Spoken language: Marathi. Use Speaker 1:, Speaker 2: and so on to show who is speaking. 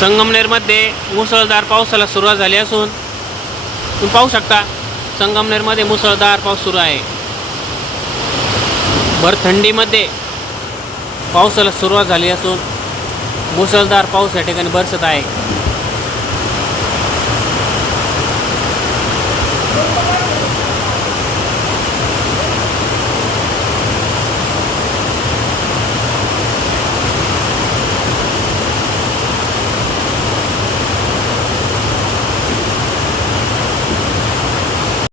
Speaker 1: संगमनेरमध्ये मुसळधार पावसाला सुरुवात झाली असून तुम्ही पाहू शकता संगमनेरमध्ये मुसळधार पाऊस सुरू आहे. भर थंडीमध्ये पावसाला सुरुवात झाली असून मुसळधार पाऊस या ठिकाणी बरसत आहे.